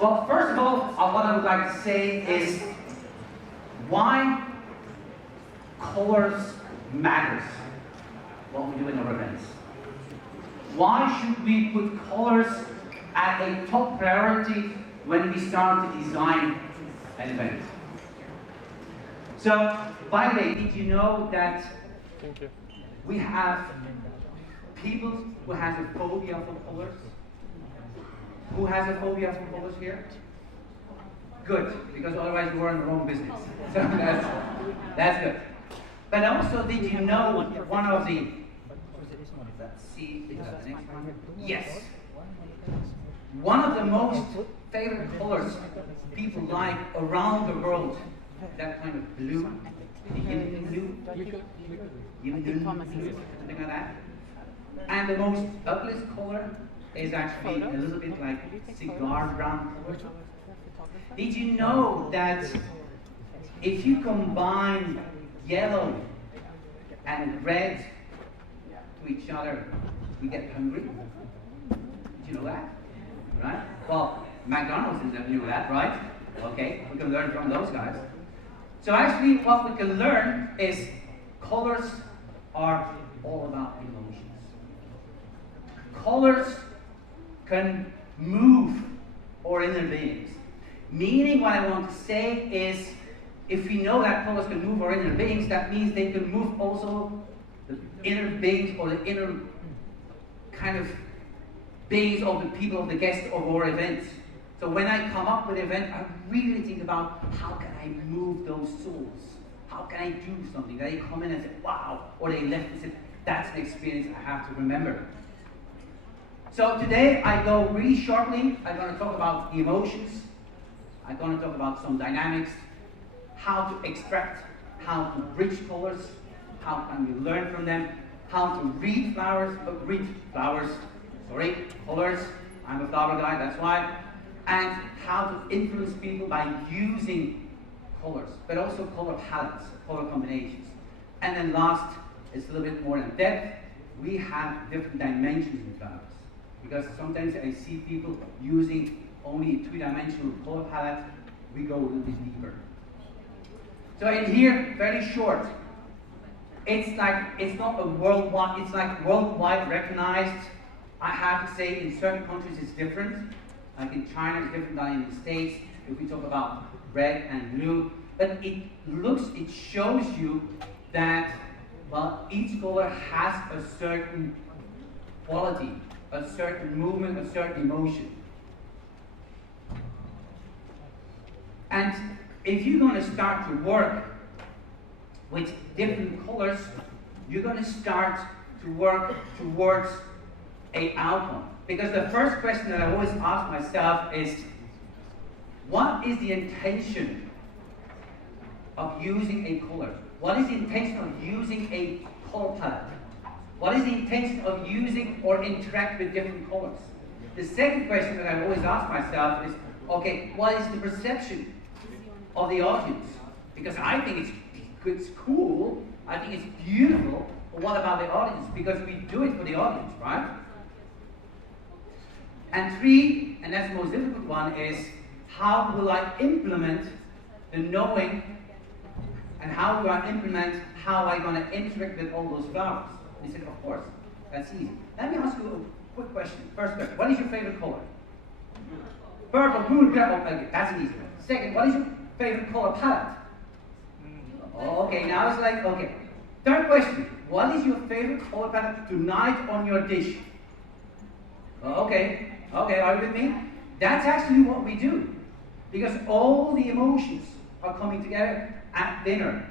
Well, first of all, what I would like to say is why colors matters, what we do in our events. Why should we put colors at a top priority when we start to design an event? So, by the way, did you know that we have people who have a phobia for colors? Who has a phobia for colors here? Good, because otherwise we're in the wrong business. So that's good. But also, did you know one of the, let's see, is that the next one? Yes. One of the most favorite colors people like around the world, that kind of blue, the Indian blue, something like that. And the most ugliest color is actually a little bit like cigar brown color. Did you know that if you combine yellow and red to each other, we get hungry? Did you know that? Right? Well, McDonald's knew that, right? Okay, we can learn from those guys. So actually what we can learn is colors are all about emotions. Colors can move our inner beings. Meaning what I want to say is, if we know that colors can move our inner beings, that means they can move also the inner beings or the inner kind of beings of the people, of the guests of our events. So when I come up with an event, I really think about how can I move those souls? How can I do something? They come in and say, wow, or they left and said, that's an experience I have to remember. So today I go really shortly. I'm going to talk about the emotions. I'm going to talk about some dynamics, how to extract, how to bridge colors, how can we learn from them, how to read colors. I'm a flower guy, that's why. And how to influence people by using colors, but also color palettes, color combinations. And then last, it's a little bit more in depth. We have different dimensions in flowers. Because sometimes I see people using only a two-dimensional color palette, we go a little bit deeper. So in here, very short, it's not a worldwide, it's like worldwide recognized. I have to say in certain countries it's different. Like in China it's different than in the States, if we talk about red and blue. But it shows you that, well, each color has a certain quality, a certain movement, a certain emotion. And if you're going to start to work with different colors, you're going to start to work towards an outcome. Because the first question that I always ask myself is, what is the intention of using a color? What is the intention of using a color palette? What is the intention of using or interact with different colors? The second question that I always ask myself is, okay, what is the perception of the audience? Because I think it's cool, I think it's beautiful, but what about the audience? Because we do it for the audience, right? And three, and that's the most difficult one, is how will I implement the knowing, and how do I implement how I'm going to interact with all those flowers? He said, of course, that's easy. Let me ask you a quick question. First question, what is your favorite color? Purple, blue, green, okay, that's an easy one. Second, what is your favorite color palette? Okay, now it's like, okay. Third question, what is your favorite color palette tonight on your dish? Okay, are you with me? That's actually what we do. Because all the emotions are coming together at dinner.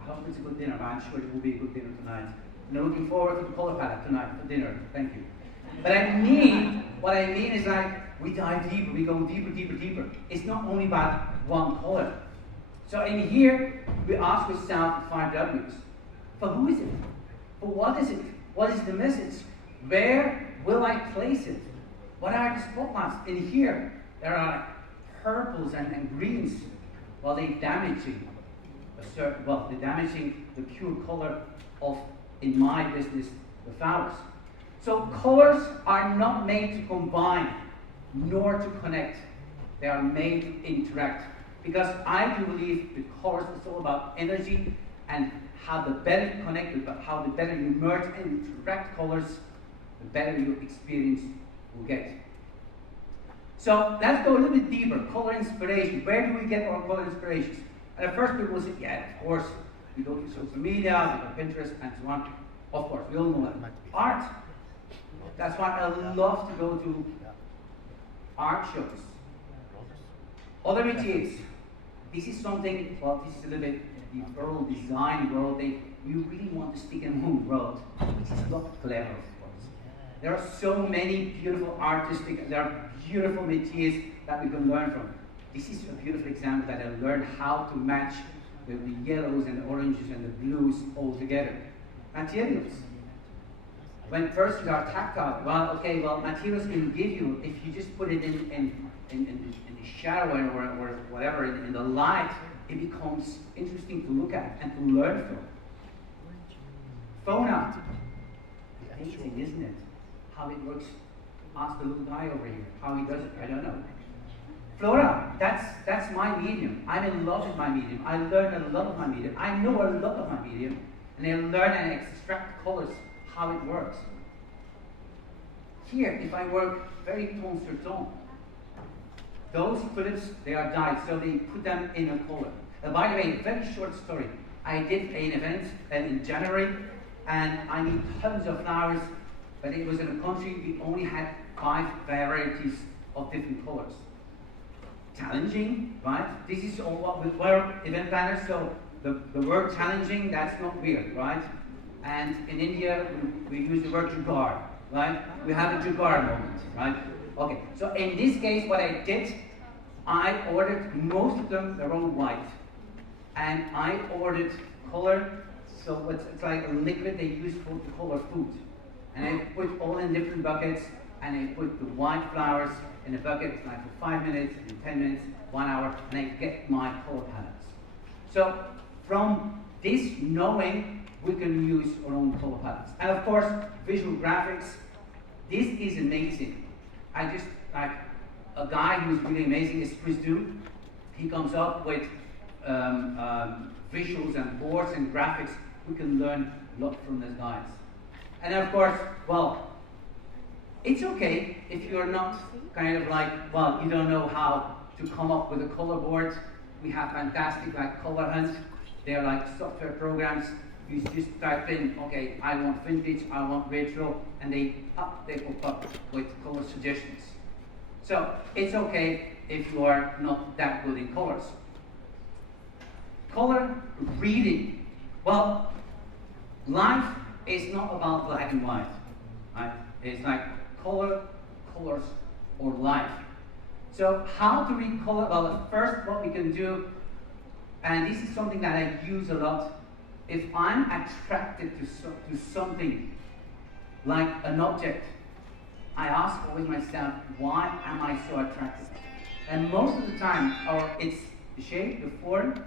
I hope it's a good dinner, but I'm sure it will be a good dinner tonight. And I'm looking forward to the color palette tonight for dinner. Thank you. But what I mean is like, we dive deeper, we go deeper, deeper, deeper. It's not only about one color. So in here, we ask ourselves the 5 W's. For who is it? For what is it? What is the message? Where will I place it? What are the spotlights? In here, there are purples and greens. Well, they're damaging they're damaging the pure color of, in my business, the flowers. So colors are not made to combine, nor to connect. They are made to interact. Because I do believe the colors is all about energy, and how the better you connect, how the better you merge and interact colors, the better your experience will get. So let's go a little bit deeper. Color inspiration. Where do we get our color inspirations? And at first people will say, yeah, of course, we go to social media, we go to Pinterest, and so on. Of course, we all know that. Art. That's why I love to go to art shows. Other métiers. This is something, well, this is a little bit the floral design world. You really want to stick in one world, which is not clever, of course. There are so many beautiful artistic, there are beautiful métiers that we can learn from. This is a beautiful example that I learned how to match the yellows and the oranges and the blues all together. Materials. When first you are tactile, well, okay, well, materials can give you, if you just put it in the shadow or whatever, in the light, it becomes interesting to look at and to learn from. Fauna. Amazing, isn't it? How it works. Ask the little guy over here how he does it. I don't know. Flora, that's my medium. I'm in love with my medium. I learn a lot of my medium. I know a lot of my medium, and I learn and extract colors, how it works. Here, if I work very tone sur tone, those tulips, they are dyed, so they put them in a color. By the way, very short story. I did an event in January, and I need tons of flowers, but it was in a country we only had 5 varieties of different colors. Challenging, right? This is all what we're event planners, so the word challenging, that's not weird, right? And in India, we use the word jugaad, right? We have a jugaad moment, right? Okay, so in this case, what I did, I ordered most of them, they're all white. And I ordered color, so it's like a liquid they use to color food. And I put all in different buckets, and I put the white flowers in a bucket like for 5 minutes, and 10 minutes, 1 hour, and I get my color palettes. So from this knowing, we can use our own color palettes. And of course, visual graphics. This is amazing. I just, like, a guy who's really amazing is Chris Du. He comes up with visuals and boards and graphics. We can learn a lot from these guys. And of course, well, it's okay if you're not kind of like, well, you don't know how to come up with a color board. We have fantastic like Color Hunt. They're like software programs. You just type in, okay, I want vintage, I want retro, and they pop up with color suggestions. So it's okay if you are not that good in colors. Color reading. Well, life is not about black and white, right? It's like color, colors, or life. So how to read color? Well, first what we can do, and this is something that I use a lot, if I'm attracted to something, like an object, I ask always myself, why am I so attracted? And most of the time, it's the shape, the form,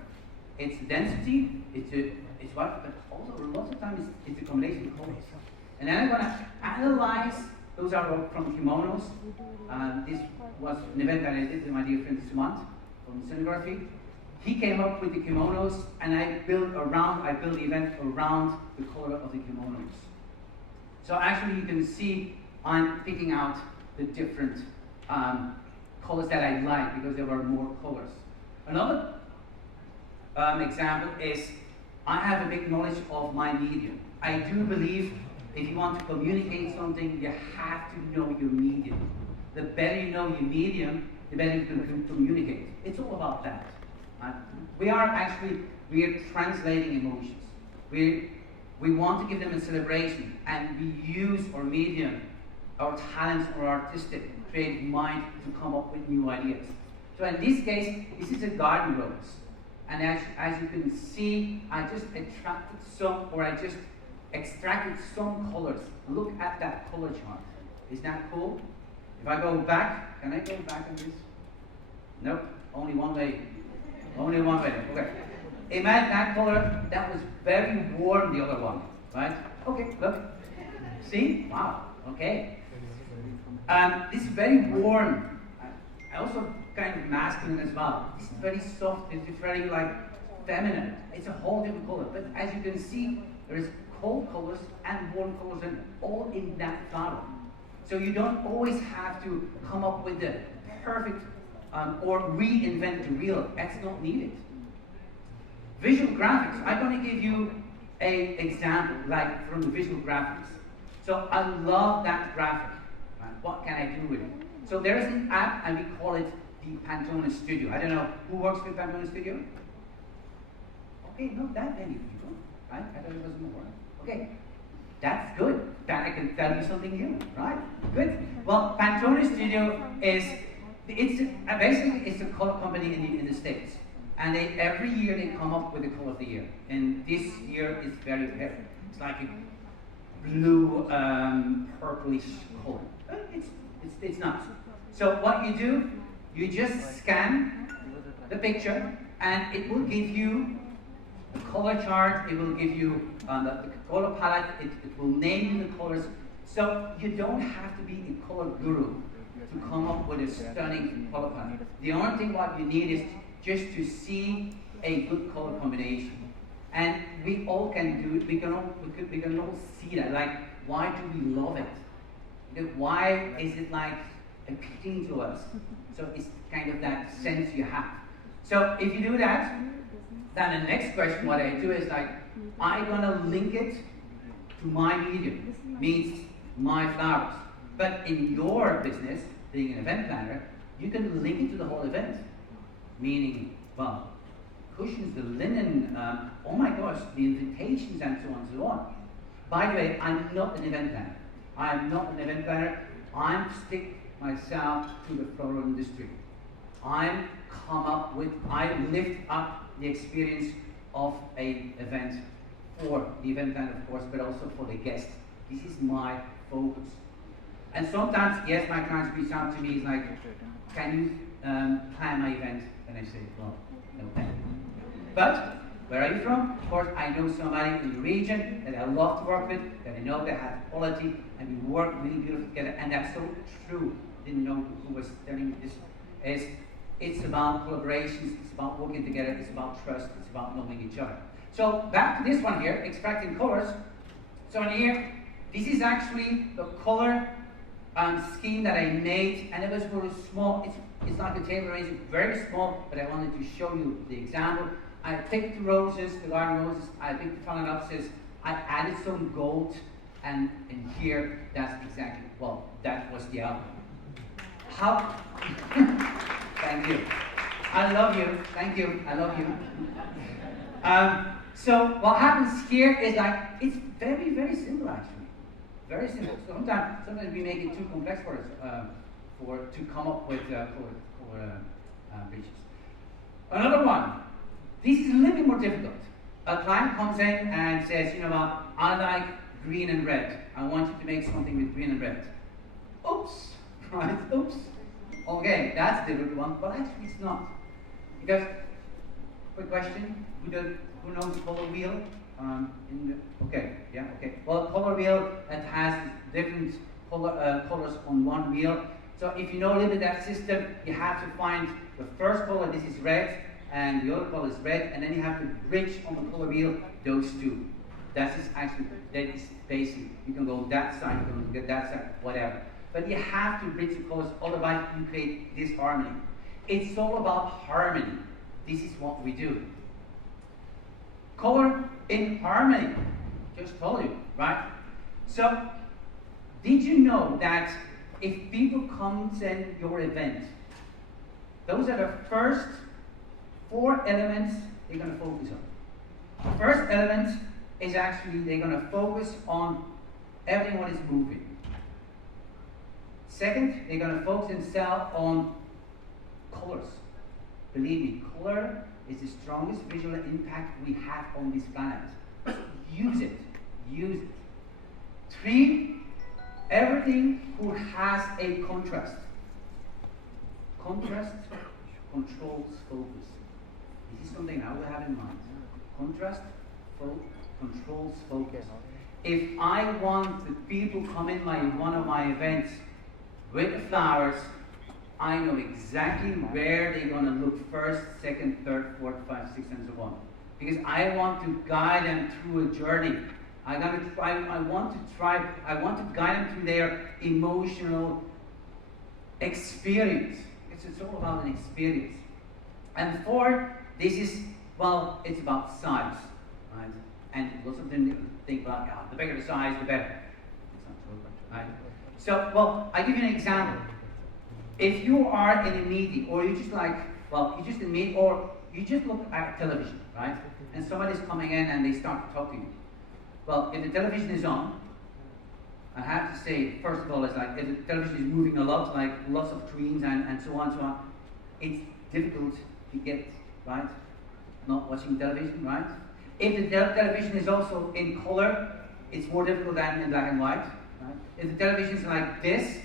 it's the density, it's what, but also lots of times it's a combination of colors. And then I'm going to analyze, those are from kimonos. This was an event that I did with my dear friend Sumant from Videography. He came up with the kimonos, and I built the event around the color of the kimonos. So actually you can see I'm picking out the different colors that I like because there were more colors. Another example is I have a big knowledge of my medium. I do believe if you want to communicate something, you have to know your medium. The better you know your medium, the better you can communicate. It's all about that. We are translating emotions. We want to give them a celebration, and we use our medium, our talents, our artistic, creative mind to come up with new ideas. So in this case, this is a garden rose. And as you can see, I just extracted some colors. Look at that color chart. Isn't that cool? If I go back, can I go back on this? Nope, only one way. Only one way, okay. Imagine that color, that was very warm, the other one, right? Okay, look. See? Wow, okay. This is very warm. I also kind of masculine as well. This is very soft, it's very like feminine. It's a whole different color. But as you can see, there is cold colors and warm colors and all in that flower. So you don't always have to come up with the perfect or reinvent the wheel. That's not needed. Visual graphics. I'm going to give you an example, like from the visual graphics. So I love that graphic. Right? What can I do with it? So there is an app, and we call it the Pantone Studio. I don't know who works with Pantone Studio. Okay, not that many people. Right? I thought it was more. Okay, that's good. Then I can tell you something new, right? Good. Well, Pantone Studio is basically it's a color company in the States. And every year they come up with the color of the year. And this year is very pale. It's like a blue, purplish color. It's nice. So what you do, you just scan the picture, and it will give you the color chart. It will give you the color palette. It will name you the colors. So you don't have to be a color guru to come up with a stunning color palette. The only thing what you need is just to see a good color combination. And we all can do it. We can all see that. Like, why do we love it? Why is it like appealing to us? So it's kind of that sense you have. So if you do that, then the next question what I do is like, I'm gonna link it to my medium, means my flowers. But in your business, being an event planner, you can link it to the whole event. Meaning, well, cushions, the linen, oh my gosh, the invitations and so on and so on. By the way, I'm not an event planner. I am not an event planner. I'm stick myself to the floral industry. I lift up the experience of an event for the event planner, of course, but also for the guest. This is my focus. And sometimes, yes, my clients reach out to me, it's like, can you plan my event? And I say, well, no thank you. But where are you from? Of course, I know somebody in the region that I love to work with, that I know they have quality, and we work really beautifully together, and that's so true. Didn't know who was telling this. It's about collaborations, it's about working together, it's about trust, it's about knowing each other. So back to this one here, extracting colors. So in here, this is actually the color scheme that I made, and it was very small. It's like a table arrangement, very small, but I wanted to show you the example. I picked the roses, the garden roses, I picked the phalaenopsis, I added some gold, and in here, that's exactly, well, that was the outcome. How? Thank you. I love you. Thank you. I love you. So what happens here is like, it's very, very simple actually. Very simple. Sometimes we make it too complex for us to come up with color breaches. Another one. This is a little bit more difficult. A client comes in and says, you know what, I like green and red. I want you to make something with green and red. Oops. Right? Oops. Okay, that's a difficult one, but actually it's not. Because, quick question, who knows color wheel? Okay. Well, color wheel that has different colors on one wheel. So if you know a little bit that system, you have to find the first color, this is red, and the other color is red, and then you have to bridge on the color wheel those two. That is basic. You can go that side, you can get that side, whatever. But you have to bridge the colors, otherwise you create disharmony. It's all about harmony. This is what we do. Color in harmony. Just told you, right? So, did you know that if people come to your event, those are the first 4 elements they're going to focus on. The first element is actually they're going to focus on everything what is moving. Second, they're going to focus themselves on colors. Believe me, color is the strongest visual impact we have on this planet. Use it. Use it. 3, everything who has a contrast. Contrast controls focus. This is something I will have in mind. Contrast controls focus. If I want the people come in one of my events with the flowers, I know exactly where they're going to look first, second, third, fourth, five, six, and so on. Because I want to guide them through a journey. I want to guide them through their emotional experience. It's all about an experience. And four, this is, well, it's about size, right? And lots of them think about, yeah, the bigger the size, the better. It's not true, right? So, well, I give you an example. If you are in a meeting, or you just like, well, you just in a meeting, or you just look at television, right? And somebody's coming in and they start to talk to you. Well, if the television is on, I have to say, first of all, it's like, if the television is moving a lot, like lots of screens and so on, it's difficult to get, right? Not watching television, right? If the television is also in color, it's more difficult than in black and white, right? If the television is like this,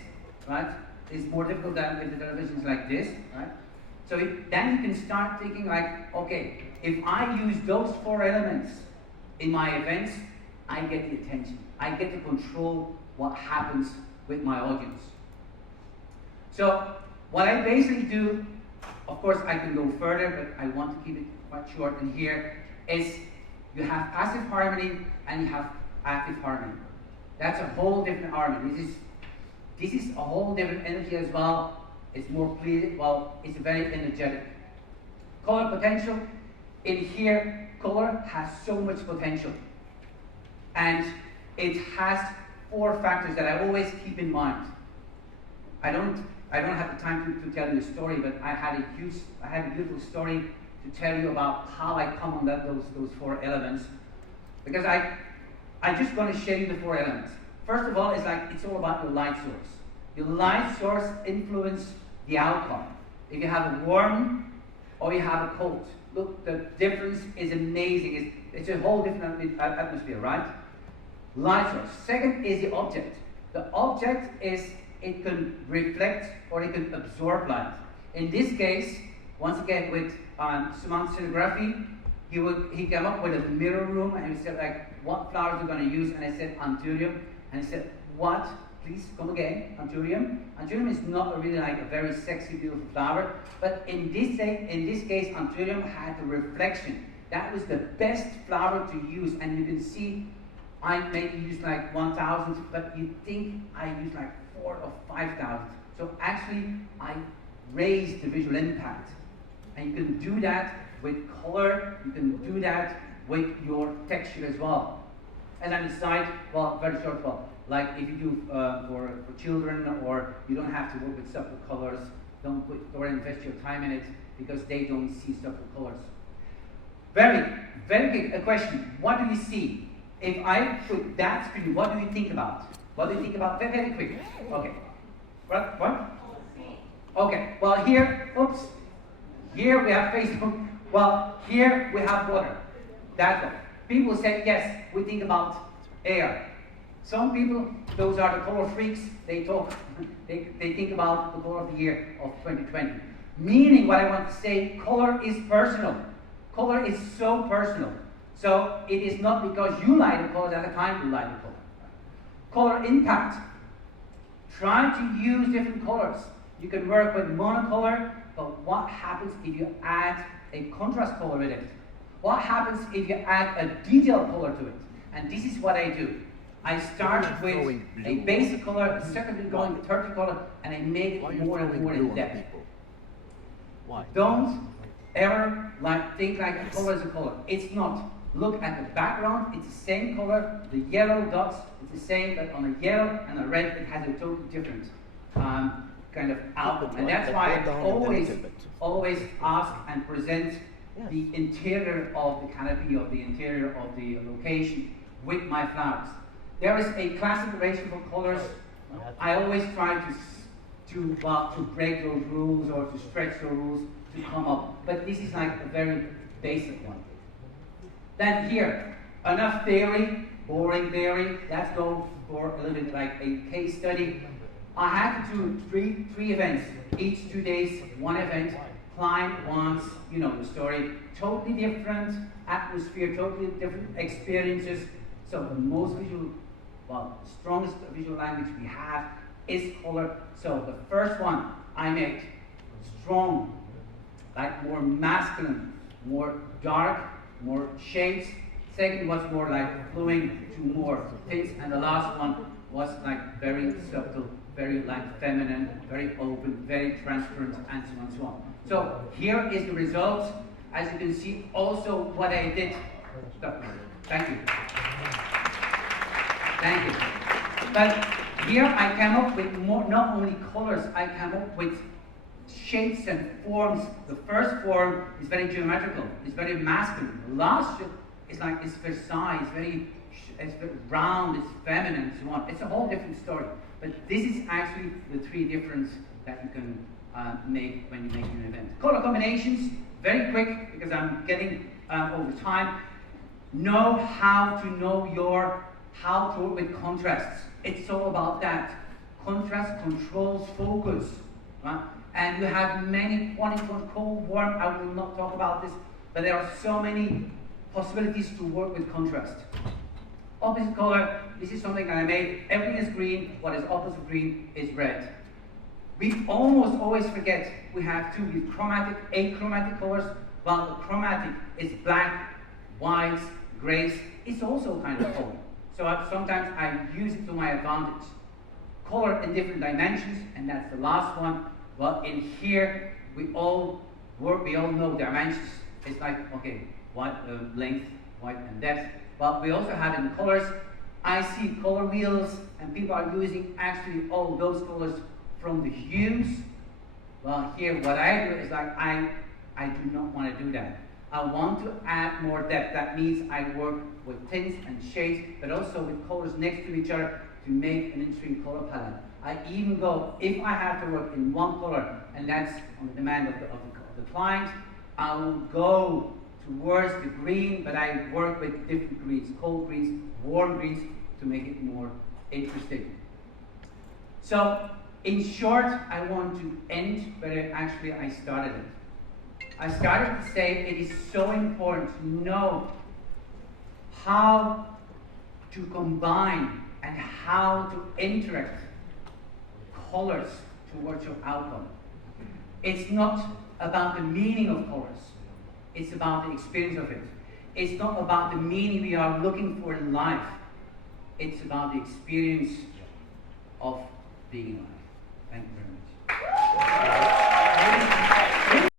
right? It's more difficult than if the television is like this, right? So then you can start thinking like, okay, if I use those four elements in my events, I get the attention. I get to control what happens with my audience. So what I basically do, of course I can go further, but I want to keep it quite short in here, is you have passive harmony and you have active harmony. That's a whole different harmony. This is a whole different energy as well. It's more pleasing, well, it's very energetic. Color potential, in here, color has so much potential. And it has four factors that I always keep in mind. I don't have the time to tell you a story, but I had a beautiful story to tell you about how I come on those four elements. Because I just want to show you the four elements. First of all, it's all about your light source. Your light source influences the outcome. If you have a warm or you have a cold, look, the difference is amazing. It's a whole different atmosphere, right? Light source. Second is the object. The object is, it can reflect or it can absorb light. In this case, once again with Subram's Videography, he came up with a mirror room and he said like, what flowers are you going to use? And I said anthurium. And he said, what? Please come again. Anthurium. Anthurium is not really like a very sexy, beautiful flower, but in this case, anthurium had a reflection. That was the best flower to use, and you can see I maybe use like 1,000, but you think I use like 4,000 or 5,000. So actually, I raised the visual impact. And you can do that with color, you can do that with your texture as well. And then inside, well, very short, well, like if you do for children, or you don't have to work with subtle colors, don't invest your time in it, because they don't see subtle colors. Very, very good question. What do you see? If I put that screen, what do you think about? What do you think about? Very, very quick. Okay. What? Okay. Well, here, oops. Here we have Facebook. Well, here we have water. That one. People say, yes, we think about air. Some people, those are the color freaks, they talk, they think about the color of the year of 2020. Meaning, what I want to say, color is personal. Color is so personal. So it is not because you like the color at the time you like the color. Color impact. Try to use different colors. You can work with monocolor, but what happens if you add a contrast color with it? What happens if you add a detailed color to it? And this is what I do. I start with a basic color, a secondary going tertiary color, and I make it more and more in depth. Don't ever think like a color is a color. It's not. Look at the background, it's the same color, the yellow dots, it's the same, but on a yellow and a red, it has a totally different kind of outcome. And that's why I always ask and present the interior of the canopy, or the interior of the location with my flowers. There is a classification for colors. I always try to break those rules or to stretch those rules to come up. But this is like a very basic one. Then here, enough theory, boring theory. Let's go for a little bit like a case study. I had to do three events, each 2 days, one event. Client wants, you know the story, totally different atmosphere, totally different experiences. So the most visual, well, strongest visual language we have is color. So the first one, I made strong, like more masculine, more dark, more shades. Second was more like flowing to more tints, and the last one was like very subtle, very like feminine, very open, very transparent, and so on and so on. So here is the result. As you can see, also what I did. Thank you. Thank you. But here I came up with more, not only colors, I came up with shapes and forms. The first form is very geometrical, it's very masculine. The last is like it's Versailles, it's very round, it's feminine, and so on. It's a whole different story. But this is actually the three differences that you can make when you make an event. Color combinations, very quick because I'm getting over time. Know how to work with contrasts. It's all about that. Contrast controls focus. Right? And you have many quantities, cold, warm. I will not talk about this, but there are so many possibilities to work with contrast. Opposite color, this is something that I made. Everything is green. What is opposite green is red. We almost always forget we have two with chromatic, achromatic colors, while the chromatic is black, whites, grays. It's also kind of color. So sometimes I use it to my advantage. Color in different dimensions, and that's the last one. Well, in here, we all know dimensions. It's like, okay, what length, width, and depth. But we also have in colors. I see color wheels, and people are using actually all those colors from the hues. Well, here what I do is like, I do not want to do that. I want to add more depth. That means I work with tints and shades, but also with colors next to each other to make an interesting color palette. I even go, if I have to work in one color, and that's on the demand of the client, I will go towards the green, but I work with different greens, cold greens, warm greens, to make it more interesting. So, in short, I want to end, but actually I started it. I started to say it is so important to know how to combine and how to interact colors towards your outcome. It's not about the meaning of colors. It's about the experience of it. It's not about the meaning we are looking for in life. It's about the experience of being alive. Thank you very much.